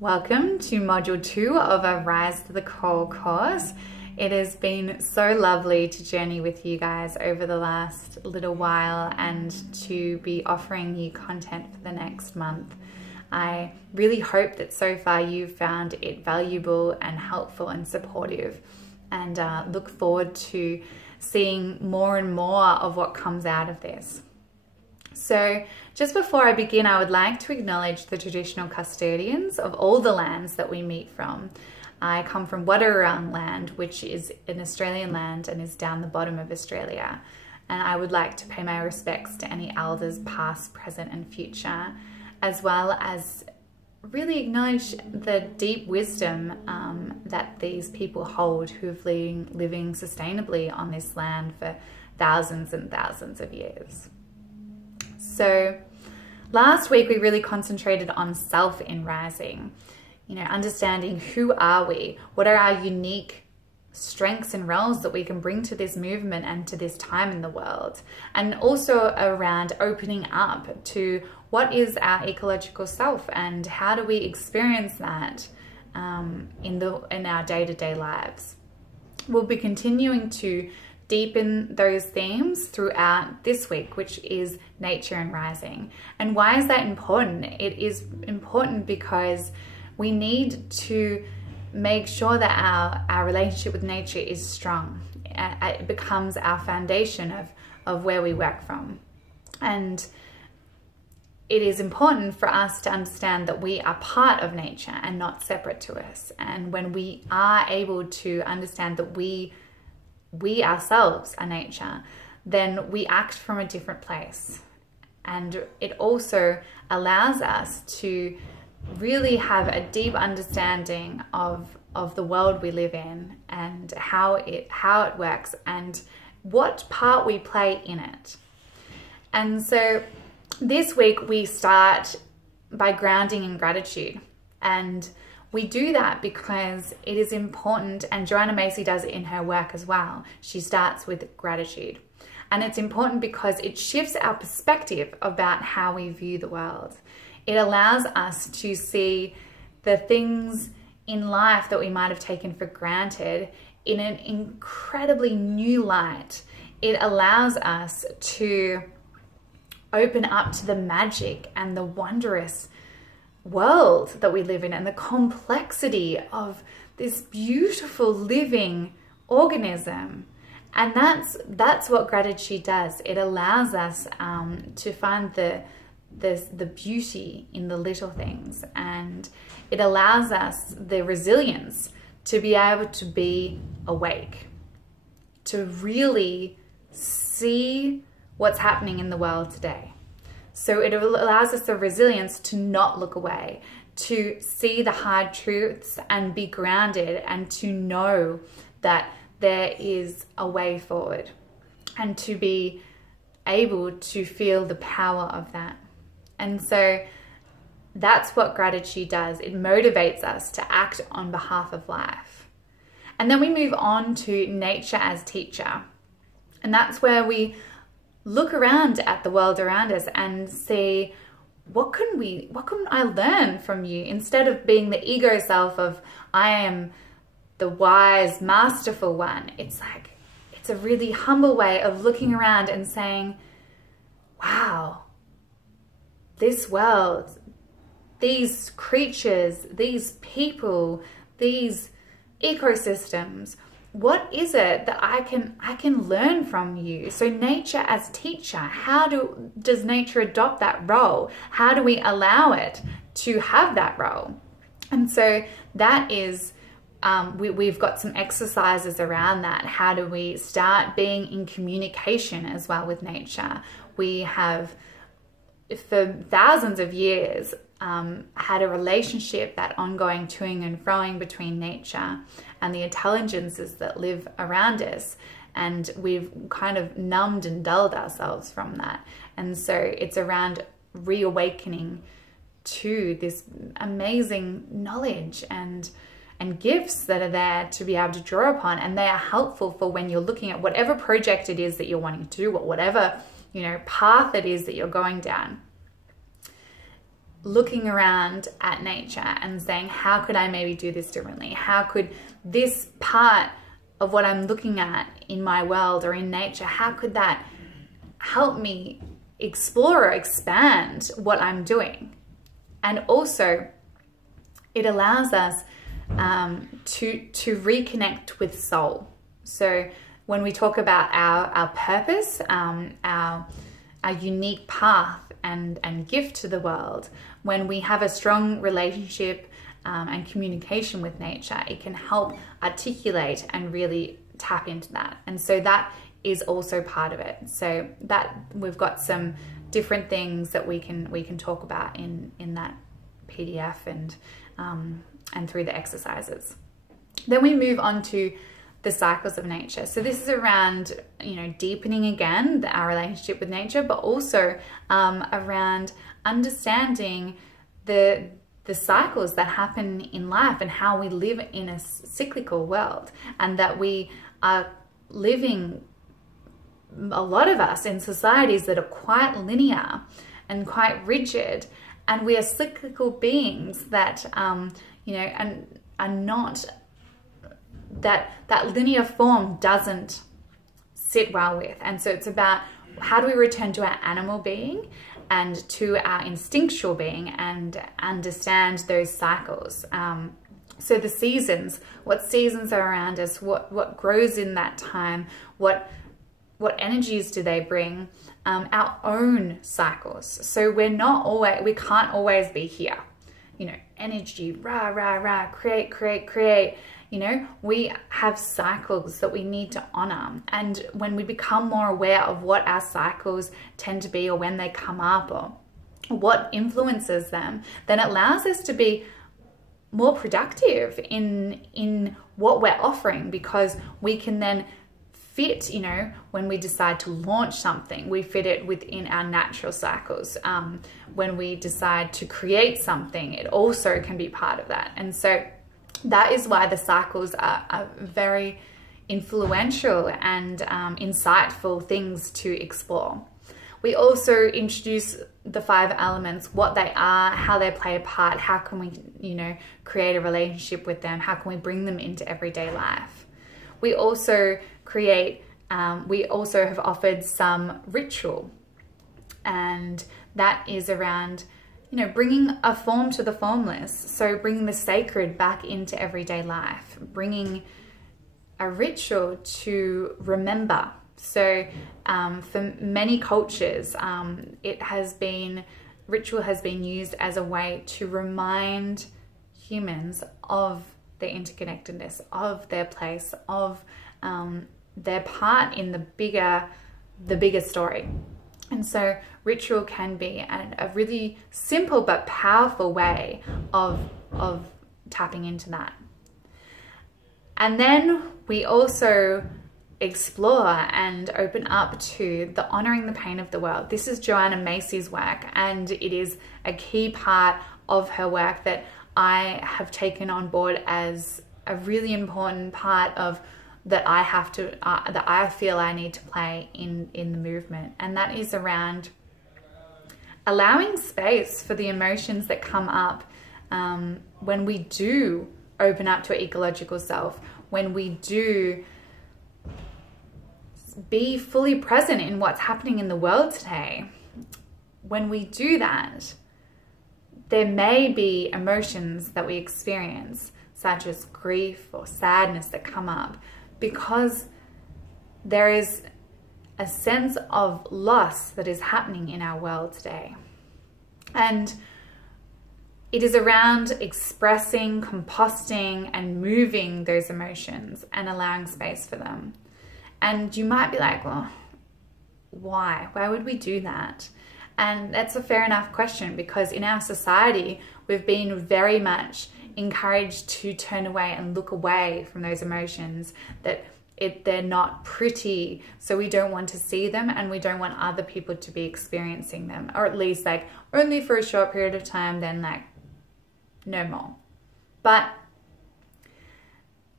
Welcome to Module 2 of our Rise to the Call course. It has been so lovely to journey with you guys over the last little while and to be offering you content for the next month. I really hope that so far you've found it valuable and helpful and supportive, and look forward to seeing more and more of what comes out of this. So just before I begin, I would like to acknowledge the traditional custodians of all the lands that we meet from. I come from Wadawurrung land, which is an Australian land and is down the bottom of Australia. And I would like to pay my respects to any elders past, present and future, as well as really acknowledge the deep wisdom that these people hold who've been living sustainably on this land for thousands and thousands of years. So last week we really concentrated on self in rising, understanding who are we, what are our unique strengths and roles that we can bring to this movement and to this time in the world, and also around opening up to what is our ecological self and how do we experience that in our day-to-day lives. We'll be continuing to deepen those themes throughout this week, which is nature and rising. And why is that important? It is important because we need to make sure that our relationship with nature is strong. It becomes our foundation of where we work from. And it is important for us to understand that we are part of nature and not separate to us. And when we are able to understand that we ourselves are nature, then we act from a different place. And it also allows us to really have a deep understanding of the world we live in and how it works and what part we play in it. And so this week we start by grounding in gratitude, and we do that because it is important, and Joanna Macy does it in her work as well. She starts with gratitude. And it's important because it shifts our perspective about how we view the world. It allows us to see the things in life that we might have taken for granted in an incredibly new light. It allows us to open up to the magic and the wondrous world that we live in and the complexity of this beautiful living organism. And that's what gratitude does. It allows us to find the beauty in the little things, and it allows us the resilience to be able to be awake, to really see what's happening in the world today. So it allows us the resilience to not look away, to see the hard truths and be grounded, and to know that there is a way forward, and to be able to feel the power of that. And so that's what gratitude does. It motivates us to act on behalf of life. And then we move on to nature as teacher. And that's where we look around at the world around us and see, what can I learn from you? Instead of being the ego self of, I am the wise, masterful one. It's a really humble way of looking around and saying, wow, this world, these creatures, these people, these ecosystems, what is it that I can learn from you? So nature as teacher, how does nature adopt that role? How do we allow it to have that role? And so that is, we've got some exercises around that. How do we start being in communication as well with nature? We have, for thousands of years, had a relationship, that ongoing toing and froing between nature and the intelligences that live around us, and we've kind of numbed and dulled ourselves from that. And so it's around reawakening to this amazing knowledge and gifts that are there to be able to draw upon, and they are helpful for when you're looking at whatever project it is that you're wanting to do, or whatever path it is that you're going down. looking around at nature and saying, how could I maybe do this differently? How could this part of what I'm looking at in my world or in nature, how could that help me explore or expand what I'm doing? And also, it allows us to reconnect with soul. So when we talk about our purpose, our unique path and gift to the world, when we have a strong relationship and communication with nature, it can help articulate and really tap into that. And so that is also part of it. So that we've got some different things that we can talk about in that PDF and through the exercises. Then we move on to the cycles of nature. So this is around, deepening again our relationship with nature, but also around understanding the cycles that happen in life and how we live in a cyclical world, and that we are living, a lot of us, in societies that are quite linear and quite rigid, and we are cyclical beings that and are not, that linear form doesn't sit well with. And so it's about, how do we return to our animal being and to our instinctual being and understand those cycles. So the seasons, what seasons are around us, what grows in that time, what energies do they bring, our own cycles. So we can't always be here, energy, rah, rah, rah, create, create, create. We have cycles that we need to honor. And when we become more aware of what our cycles tend to be, or when they come up, or what influences them, then it allows us to be more productive in what we're offering, because we can then fit, when we decide to launch something, we fit it within our natural cycles. When we decide to create something, it also can be part of that. And so that is why the cycles are very influential and insightful things to explore. We also introduce the 5 elements, what they are, how they play a part, how can we, create a relationship with them, how can we bring them into everyday life. We also we also have offered some ritual, and that is around bringing a form to the formless. So bringing the sacred back into everyday life, bringing a ritual to remember. So for many cultures, ritual has been used as a way to remind humans of their interconnectedness, of their place, of their part in the bigger story. And so ritual can be a really simple but powerful way of tapping into that. And then we also explore and open up to the honoring the pain of the world. This is Joanna Macy's work, and it is a key part of her work that I have taken on board as a really important part of that I feel I need to play in the movement. And that is around allowing space for the emotions that come up when we do open up to our ecological self, when we do be fully present in what's happening in the world today. When we do that, there may be emotions that we experience, such as grief or sadness, that come up because there is a sense of loss that is happening in our world today. And it is around expressing, composting, and moving those emotions and allowing space for them. And you might be like, well, why? Why would we do that? And that's a fair enough question, because in our society, we've been very much encouraged to turn away and look away from those emotions, that they're not pretty, so we don't want to see them, and we don't want other people to be experiencing them, or at least like only for a short period of time, then like no more. But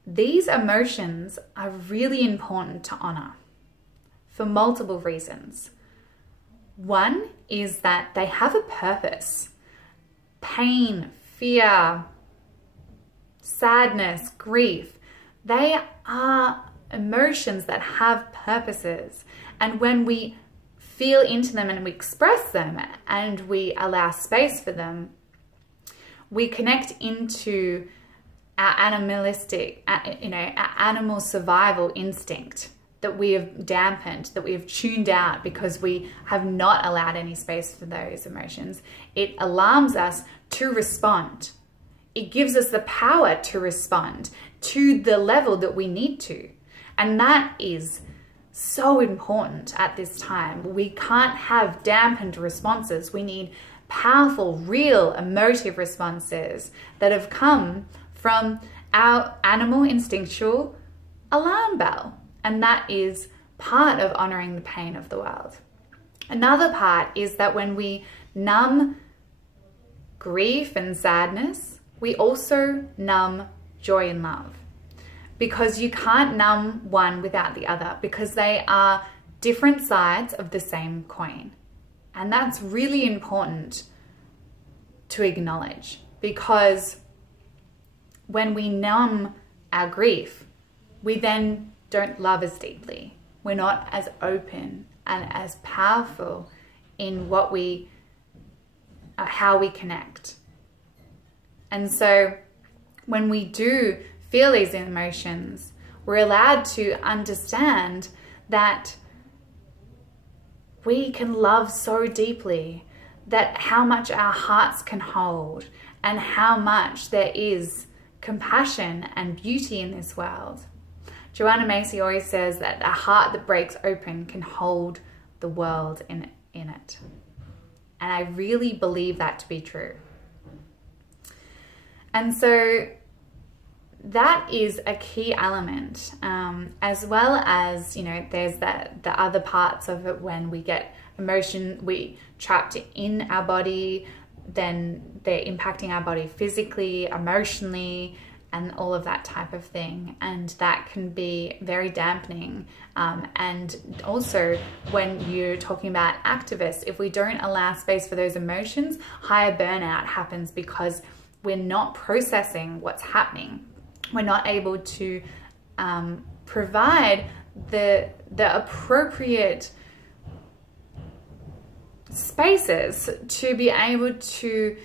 these emotions are really important to honor for multiple reasons. One is that they have a purpose. pain, fear, sadness, grief, they are emotions that have purposes. And when we feel into them and we express them and we allow space for them, we connect into our animalistic, our animal survival instinct that we have dampened, that we have tuned out because we have not allowed any space for those emotions. It alarms us to respond. It gives us the power to respond to the level that we need to. And that is so important at this time. We can't have dampened responses. We need powerful, real, emotive responses that have come from our animal instinctual alarm bell. And that is part of honoring the pain of the world. Another part is that when we numb grief and sadness, we also numb joy and love. Because you can't numb one without the other, because they are different sides of the same coin. And that's really important to acknowledge, because when we numb our grief, we then don't love as deeply. We're not as open and as powerful in what we, how we connect. And so when we do feel these emotions, we're allowed to understand that we can love so deeply, that how much our hearts can hold and how much there is compassion and beauty in this world. Joanna Macy always says that a heart that breaks open can hold the world in it. And I really believe that to be true. And so that is a key element, as well as, there's the other parts of it when we get emotion, we trapped in our body, then they're impacting our body physically, emotionally, and all of that type of thing. And that can be very dampening. And also when you're talking about activists, if we don't allow space for those emotions, higher burnout happens because we're not processing what's happening. We're not able to provide the appropriate spaces to be able to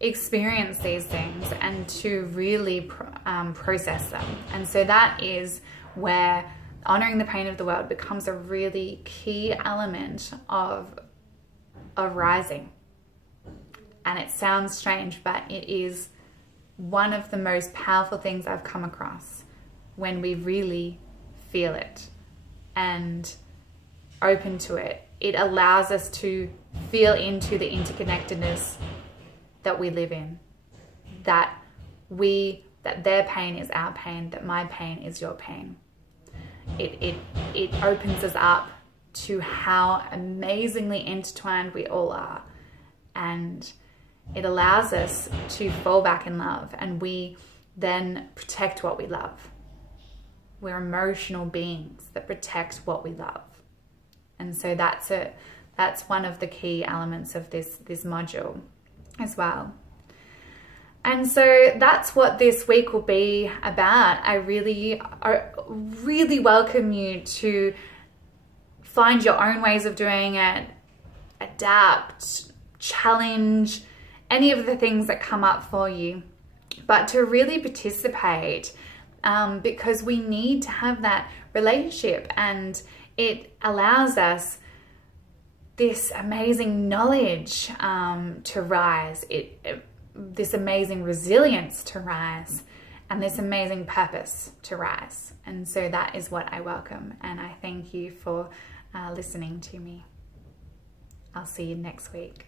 experience these things and to really process them. And so that is where honoring the pain of the world becomes a really key element of rising. And it sounds strange, but it is one of the most powerful things I've come across when we really feel it and open to it. It allows us to feel into the interconnectedness that we live in, that their pain is our pain, that my pain is your pain. It opens us up to how amazingly intertwined we all are, and it allows us to fall back in love, and we then protect what we love. We're emotional beings that protect what we love. And so that's one of the key elements of this module as well. And so that's what this week will be about. I really welcome you to find your own ways of doing it, adapt, challenge, any of the things that come up for you, but to really participate, because we need to have that relationship, and it allows us this amazing knowledge to rise, this amazing resilience to rise, and this amazing purpose to rise. And so that is what I welcome, and I thank you for listening to me. I'll see you next week.